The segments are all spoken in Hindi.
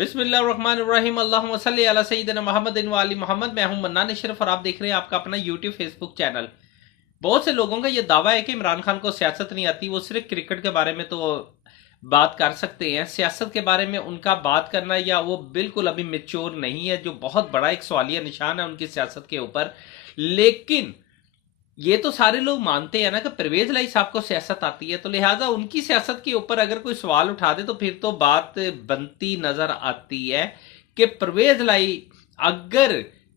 बिस्मिल्लाहिर्रहमानिर्रहीम अल्लाहुम्मा सल्ली अला सय्यिदिना मुहम्मदिन व आलि मोहम्मद। मैं हूं मन्नान अशरफ और आप देख रहे हैं आपका अपना यूट्यूब फेसबुक चैनल। बहुत से लोगों का ये दावा है कि इमरान खान को सियासत नहीं आती, वो सिर्फ क्रिकेट के बारे में तो बात कर सकते हैं, सियासत के बारे में उनका बात करना या वो बिल्कुल अभी मेच्योर नहीं है, जो बहुत बड़ा एक सवालिया निशान है उनकी सियासत के ऊपर। लेकिन ये तो सारे लोग मानते हैं ना कि परवेज लाई साहब को सियासत आती है, तो लिहाजा उनकी सियासत के ऊपर अगर कोई सवाल उठा दे तो फिर तो बात बनती नजर आती है कि परवेज लाई, अगर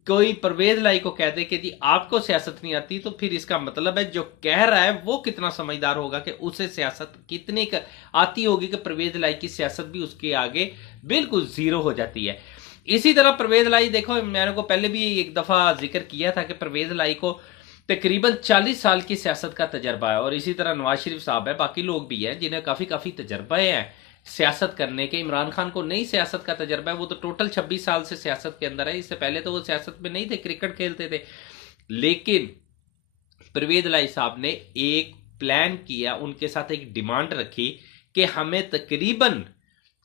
कोई परवेज लाई को कह दे कि जी आपको सियासत नहीं आती, तो फिर इसका मतलब है जो कह रहा है वो कितना समझदार होगा कि उसे सियासत कितनी आती होगी कि परवेज लाई की सियासत भी उसके आगे बिल्कुल जीरो हो जाती है। इसी तरह परवेज लाई देखो, मैंने को पहले भी एक दफा जिक्र किया था कि परवेज लाई को तकरीबन 40 साल की सियासत का तजर्बा है, और इसी तरह नवाज शरीफ साहब है, बाकी लोग भी हैं जिन्हें काफी काफी तजर्बे हैं सियासत करने के। इमरान खान को नई सियासत का तजर्बा है, वो तो टोटल 26 साल से सियासत के अंदर है, इससे पहले तो वो सियासत में नहीं थे, क्रिकेट खेलते थे। लेकिन परवेज लाई साहब ने एक प्लान किया, उनके साथ एक डिमांड रखी कि हमें तकरीबन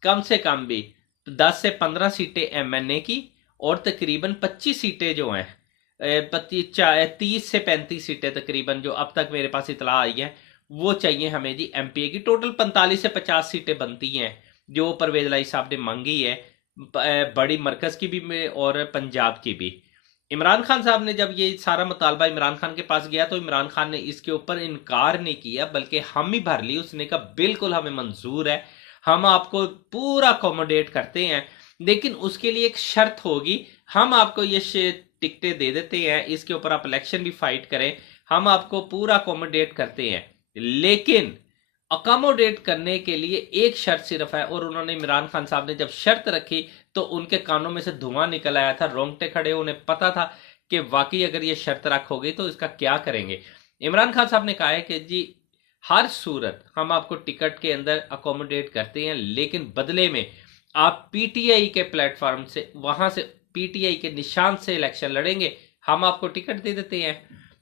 कम से कम भी 10 से 15 सीटें एमएनए की और तकरीबन 25 सीटें जो हैं 30 से 35 सीटें तकरीबन जो अब तक मेरे पास इतला आई है वो चाहिए हमें जी एमपीए की। टोटल 45 से 50 सीटें बनती हैं जो परवेज लाई साहब ने मांगी है, बड़ी मरकज की भी और पंजाब की भी। इमरान खान साहब ने जब ये सारा मुतालबा इमरान खान के पास गया तो इमरान खान ने इसके ऊपर इनकार नहीं किया, बल्कि हम ही भर ली। उसने कहा बिल्कुल हमें मंजूर है, हम आपको पूरा अकोमोडेट करते हैं, लेकिन उसके लिए एक शर्त होगी, हम आपको ये टिकटें दे देते हैं, इसके ऊपर आप इलेक्शन भी फाइट करें, हम आपको पूरा अकोमोडेट करते हैं, लेकिन अकोमोडेट करने के लिए एक शर्त सिर्फ है। और उन्होंने, इमरान खान साहब ने जब शर्त रखी तो उनके कानों में से धुआं निकल आया था, रोंगटे खड़े, उन्हें पता था कि वाकई अगर ये शर्त रखोगे तो इसका क्या करेंगे। इमरान खान साहब ने कहा है कि जी हर सूरत हम आपको टिकट के अंदर अकोमोडेट करते हैं, लेकिन बदले में आप पीटीआई के प्लेटफॉर्म से, वहां से पीटीआई के निशान से इलेक्शन लड़ेंगे, हम आपको टिकट दे देते हैं।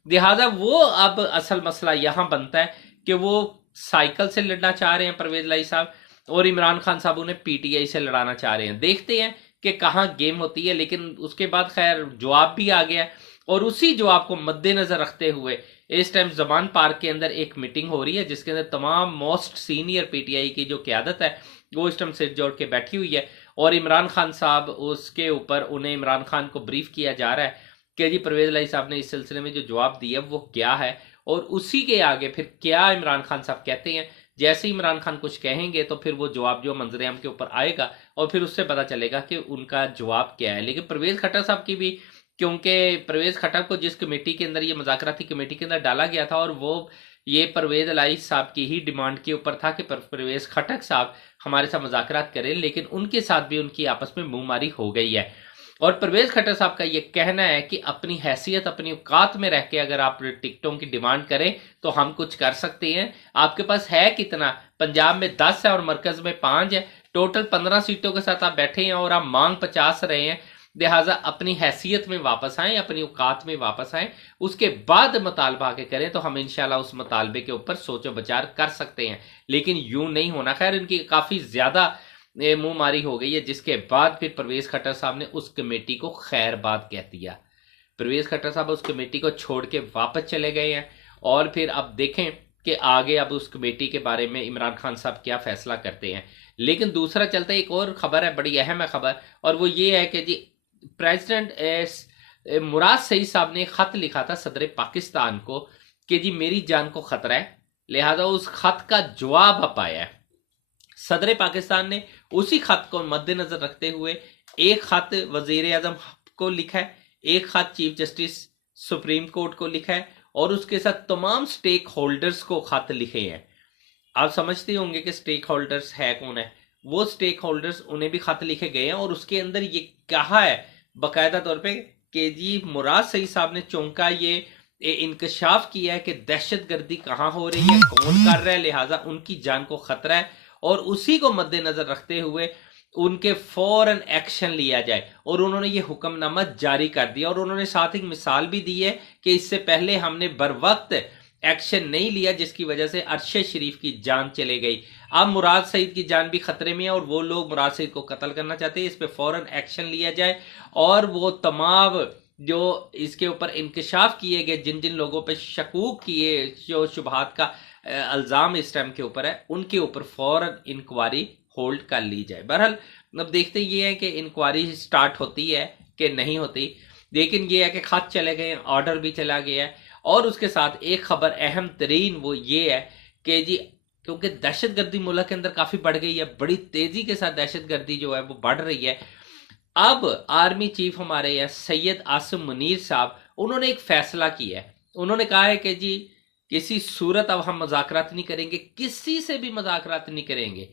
लिहाजा वो अब असल मसला यहां बनता है कि वो साइकिल से लड़ना चाह रहे हैं परवेज लाई साहब, और इमरान खान साहब उन्हें पीटीआई से लड़ाना चाह रहे हैं। देखते हैं कि कहां गेम होती है। लेकिन उसके बाद खैर जवाब भी आ गया, और उसी जवाब को मद्देनजर रखते हुए इस टाइम जमान पार्क के अंदर एक मीटिंग हो रही है, जिसके अंदर तमाम मोस्ट सीनियर पीटीआई की जो क्यादत है वो इस टाइम सिर जोड़ के बैठी हुई है, और इमरान खान साहब उसके ऊपर, उन्हें इमरान खान को ब्रीफ किया जा रहा है कि जी परवेज लाई साहब ने इस सिलसिले में जो जवाब दिया वो क्या है, और उसी के आगे फिर क्या इमरान खान साहब कहते हैं। जैसे ही इमरान खान कुछ कहेंगे तो फिर वो जवाब जो मंजरेआम के ऊपर आएगा, और फिर उससे पता चलेगा कि उनका जवाब क्या है। लेकिन परवेज खट्टर साहब की भी, क्योंकि परवेज खट्टर को जिस कमेटी के अंदर, ये मुज़ाकराती कमेटी के अंदर डाला गया था, और वो ये परवेज लाई साहब की ही डिमांड के ऊपर था कि परवेज खट्टर साहब हमारे साथ मुज़ाकरात करें, लेकिन उनके साथ भी उनकी आपस में मुंहमारी हो गई है। और परवेज खट्टर साहब का ये कहना है कि अपनी हैसियत, अपनी औकात में रह के अगर आप टिकटों की डिमांड करें तो हम कुछ कर सकते हैं। आपके पास है कितना? पंजाब में 10 है और मरकज में 5 है, टोटल 15 सीटों के साथ आप बैठे हैं और आप मांग 50 रहे हैं। लिहाजा अपनी हैसियत में वापस आए, अपनी औकात में वापस आए, उसके बाद मुतालबा आगे करें तो हम इंशाल्लाह उस मुतालबे के ऊपर सोचो विचार कर सकते हैं, लेकिन यूं नहीं होना। खैर इनकी काफी ज्यादा मुंह मारी हो गई है, जिसके बाद फिर परवेज खट्टर साहब ने उस कमेटी को खैर बात कह दिया। परवेज खट्टर साहब उस कमेटी को छोड़ के वापस चले गए हैं, और फिर अब देखें कि आगे अब उस कमेटी के बारे में इमरान खान साहब क्या फैसला करते हैं। लेकिन दूसरा चलता है, एक और खबर है, बड़ी अहम है खबर, और वो ये है कि जी प्रेसिडेंट मुराद सईद साहब ने खत लिखा था सदर पाकिस्तान को कि जी मेरी जान को खतरा है, लिहाजा उस खत का जवाब अब आया है। सदर पाकिस्तान ने उसी खत को मद्देनजर रखते हुए एक खत वजीर आजम को लिखा है, एक खत चीफ जस्टिस सुप्रीम कोर्ट को लिखा है, और उसके साथ तमाम स्टेक होल्डर्स को खत लिखे हैं। आप समझते होंगे कि स्टेक होल्डर्स है कौन है। वो स्टेक होल्डर्स, उन्हें भी खत लिखे गए हैं, और उसके अंदर ये कहा है बाकायदा तौर पे कि जी मुराद सईद साहब ने चौंका ये इंकशाफ किया है कि दहशत गर्दी कहां हो रही है, कौन कर रहा है, लिहाजा उनकी जान को खतरा है, और उसी को मद्देनजर रखते हुए उनके फौरन एक्शन लिया जाए। और उन्होंने ये हुक्मनामा जारी कर दिया, और उन्होंने साथ एक मिसाल भी दी है कि इससे पहले हमने बर वक्त एक्शन नहीं लिया, जिसकी वजह से अरशद शरीफ की जान चले गई। अब मुराद सईद की जान भी खतरे में है और वो लोग मुराद सईद को कत्ल करना चाहते हैं। इस पे फौरन एक्शन लिया जाए और वो तमाम जो इसके ऊपर इंकशाफ किए गए, जिन जिन लोगों पे शकूक किए, जो शुबहात का इल्जाम इस टाइम के ऊपर है, उनके ऊपर फौरन इंक्वायरी होल्ड कर ली जाए। बहरहाल अब देखते ये है कि इंक्वायरी स्टार्ट होती है कि नहीं होती, लेकिन ये है कि खत चले गए, ऑर्डर भी चला गया है। और उसके साथ एक खबर अहम तरीन वो ये है कि जी, क्योंकि दहशतगर्दी मुल्क के अंदर काफी बढ़ गई है, बड़ी तेजी के साथ दहशतगर्दी जो है वो बढ़ रही है। अब आर्मी चीफ हमारे यहाँ सैयद आसिम मुनीर साहब, उन्होंने एक फैसला किया है। उन्होंने कहा है कि जी किसी सूरत अब हम मजाकरात नहीं करेंगे, किसी से भी मजाकरात नहीं करेंगे।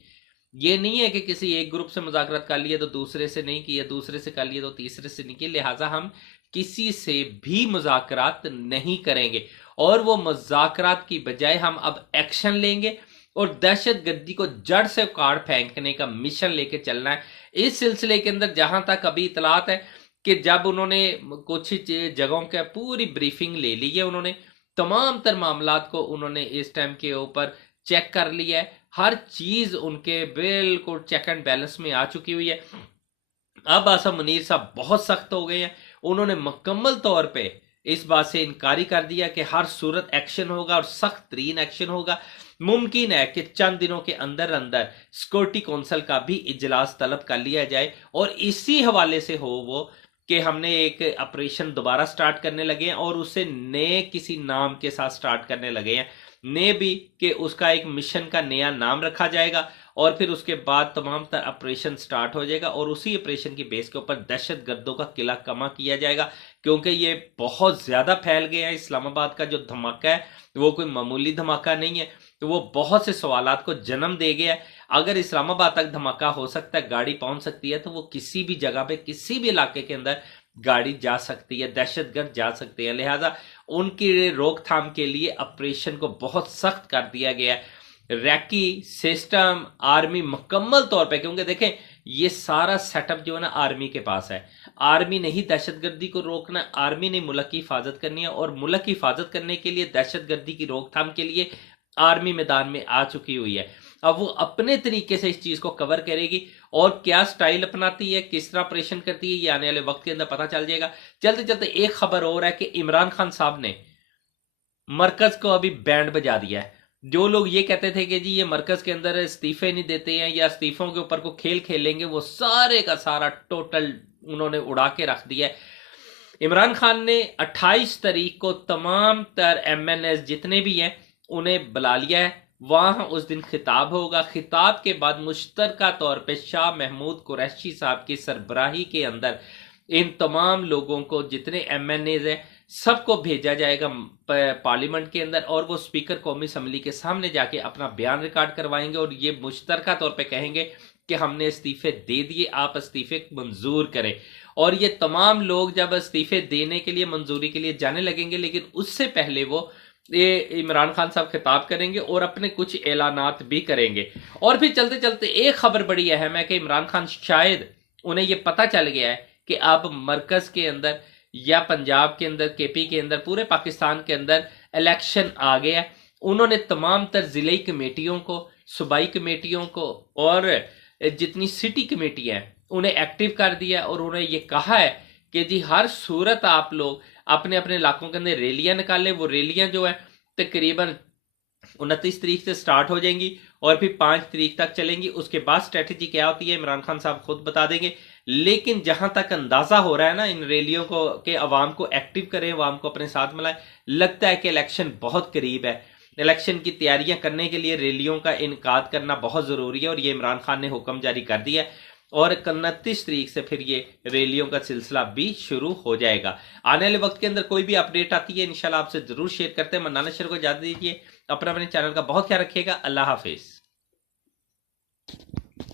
ये नहीं है कि किसी एक ग्रुप से मुजाकरात कर लिए तो दूसरे से नहीं किया, दूसरे से कर लिए तो तीसरे से नहीं किया, लिहाजा हम किसी से भी मुजाकरात नहीं करेंगे और वो मुजाकरात की बजाय हम अब एक्शन लेंगे और दहशतगर्दी को जड़ से उखाड़ फेंकने का मिशन लेके चलना है। इस सिलसिले के अंदर जहां तक अभी इतलात है कि जब उन्होंने कुछ जगहों का पूरी ब्रीफिंग ले ली है, उन्होंने तमाम तर मामलात को उन्होंने इस टाइम के ऊपर चेक कर लिया है, हर चीज उनके बिल्कुल चेक एंड बैलेंस में आ चुकी हुई है। अब आसिम मुनीर साहब बहुत सख्त हो गए हैं, उन्होंने मुकम्मल तौर पे इस बात से इनकारी कर दिया कि हर सूरत एक्शन होगा और सख्त तरीन एक्शन होगा। मुमकिन है कि चंद दिनों के अंदर अंदर सिक्योरिटी काउंसिल का भी इजलास तलब कर लिया जाए और इसी हवाले से हो वो कि हमने एक ऑपरेशन दोबारा स्टार्ट करने लगे हैं और उसे नए किसी नाम के साथ स्टार्ट करने लगे हैं, ने भी कि उसका एक मिशन का नया नाम रखा जाएगा और फिर उसके बाद तमाम तर ऑपरेशन स्टार्ट हो जाएगा और उसी ऑपरेशन की बेस के ऊपर दहशतगर्दों का किला कमा किया जाएगा, क्योंकि ये बहुत ज्यादा फैल गया है। इस्लामाबाद का जो धमाका है वो कोई मामूली धमाका नहीं है, तो वो बहुत से सवालात को जन्म दे गया है। अगर इस्लामाबाद तक धमाका हो सकता है, गाड़ी पहुंच सकती है, तो वो किसी भी जगह पे किसी भी इलाके के अंदर गाड़ी जा सकती है, दहशतगर्द जा सकते हैं। लिहाजा उनकी रोकथाम के लिए ऑपरेशन को बहुत सख्त कर दिया गया है। रैकी सिस्टम आर्मी मुकम्मल तौर पे, क्योंकि देखें ये सारा सेटअप जो है ना आर्मी के पास है। आर्मी ने ही दहशतगर्दी को रोकना, आर्मी ने मुल्क की हिफाजत करनी है और मुल्क की हिफाजत करने के लिए दहशतगर्दी की रोकथाम के लिए आर्मी मैदान में आ चुकी हुई है। अब वो अपने तरीके से इस चीज को कवर करेगी और क्या स्टाइल अपनाती है, किस तरह ऑपरेशन करती है, ये आने वाले वक्त के अंदर पता चल जाएगा। चलते चलते एक खबर और है कि इमरान खान साहब ने मरकज को अभी बैंड बजा दिया है। जो लोग ये कहते थे कि जी ये मरकज के अंदर इस्तीफे नहीं देते हैं या इस्तीफों के ऊपर को खेल खेलेंगे, वो सारे का सारा टोटल उन्होंने उड़ा के रख दिया है। इमरान खान ने 28 तारीख को तमाम तर एमएनएस जितने भी हैं उन्हें बुला लिया है, वहां उस दिन खिताब होगा। खिताब के बाद मुश्तरका तौर पे शाह महमूद कुरैशी साहब की सरबराही के अंदर इन तमाम लोगों को, जितने एमएनएज हैं, सबको भेजा जाएगा पार्लियामेंट के अंदर और वो स्पीकर कौमी असम्बली के सामने जाके अपना बयान रिकॉर्ड करवाएंगे और ये मुश्तरका तौर पे कहेंगे कि हमने इस्तीफे दे दिए, आप इस्तीफे मंजूर करें। और ये तमाम लोग जब इस्तीफे देने के लिए, मंजूरी के लिए जाने लगेंगे, लेकिन उससे पहले वो ये इमरान खान साहब खिताब करेंगे और अपने कुछ ऐलानात भी करेंगे। और फिर चलते चलते एक खबर बड़ी अहम है कि इमरान खान शायद उन्हें ये पता चल गया है कि अब मरकज के अंदर या पंजाब के अंदर, केपी के अंदर, पूरे पाकिस्तान के अंदर इलेक्शन आ गया है। उन्होंने तमाम तर जिले कमेटियों को, सूबाई कमेटियों को और जितनी सिटी कमेटियां हैं उन्हें एक्टिव कर दिया और उन्हें ये कहा है कि जी हर सूरत आप लोग अपने अपने इलाकों के अंदर रैलियां निकालें। वो रैलियां जो है तकरीबन 29 तारीख से स्टार्ट हो जाएंगी और फिर 5 तारीख तक चलेंगी। उसके बाद स्ट्रेटेजी क्या होती है इमरान खान साहब खुद बता देंगे, लेकिन जहां तक अंदाजा हो रहा है ना इन रैलियों को कि अवाम को एक्टिव करें, अवाम को अपने साथ मिलाएं, लगता है कि इलेक्शन बहुत करीब है। इलेक्शन की तैयारियां करने के लिए रैलियों का इनकाद करना बहुत जरूरी है और ये इमरान खान ने हुक्म जारी कर दिया है और 29 तारीख से फिर ये रैलियों का सिलसिला भी शुरू हो जाएगा। आने वाले वक्त के अंदर कोई भी अपडेट आती है इंशाल्लाह आपसे जरूर शेयर करते हैं। मन्नान नशर को इजाजत दीजिए, अपने चैनल का बहुत ख्याल रखिएगा। अल्लाह हाफिज।